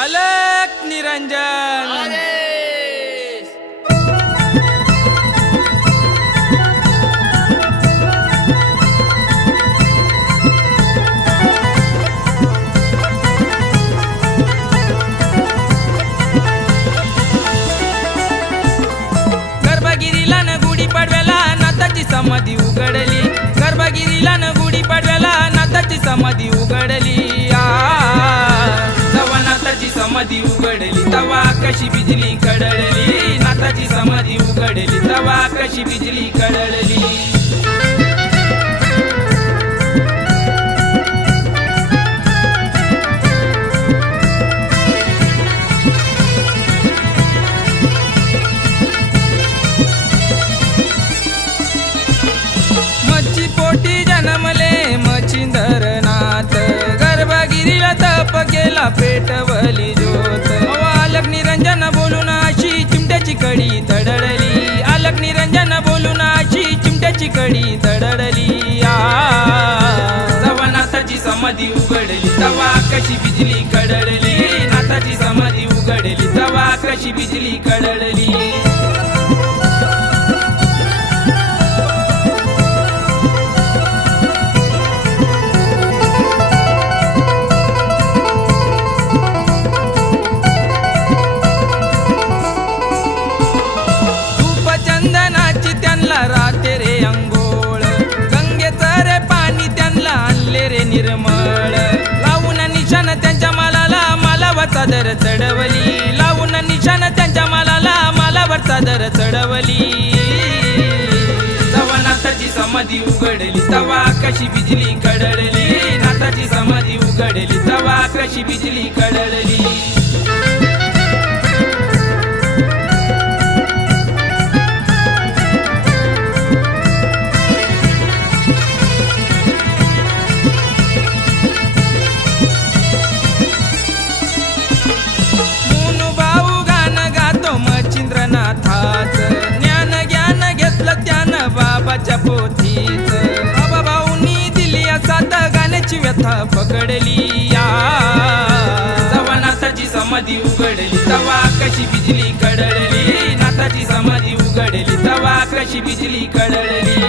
अलक निरंजन। गर्भगिरीला न गुढी पाडव्याला नाताची समाधी उघडली. गर्भगिरीला न गुढी पाडव्याला नाताची समाधी समाधी उघडली तवा कशी बिजली कडळली नाताची समाधी उघडली तवा कशी बिजली कडळली पेट चिमट्याची कडी तडडली आ नाथाची समाधी उघडली तवा कशी बिजली कडडली. नाथाची समाधी उघडली तवा कशी बिजली कडडली. निर्मळ. लावून निशाण त्यांच्या मालाला मालावर चादर चढवली. लावून निशाण त्यांच्या मालाला मालावर चादर चढवली. जेव्हा नाथाची समाधी उघडली तवा कशी बिजली कडळली नाथाची समाधी उघडली तवा कशी बिजली कडळली मच्छिंद्रनाथाच ज्ञान ज्ञान घेतलं त्यानं बाबाच्या पोथीच बाबा भाऊनी दिली असात गाण्याची व्यथा पकडली या. नाथाची समाधी उघडली तवा कशी बिजली कडळली नाथाची समाधी उघडली तवा कशी बिजली कडळली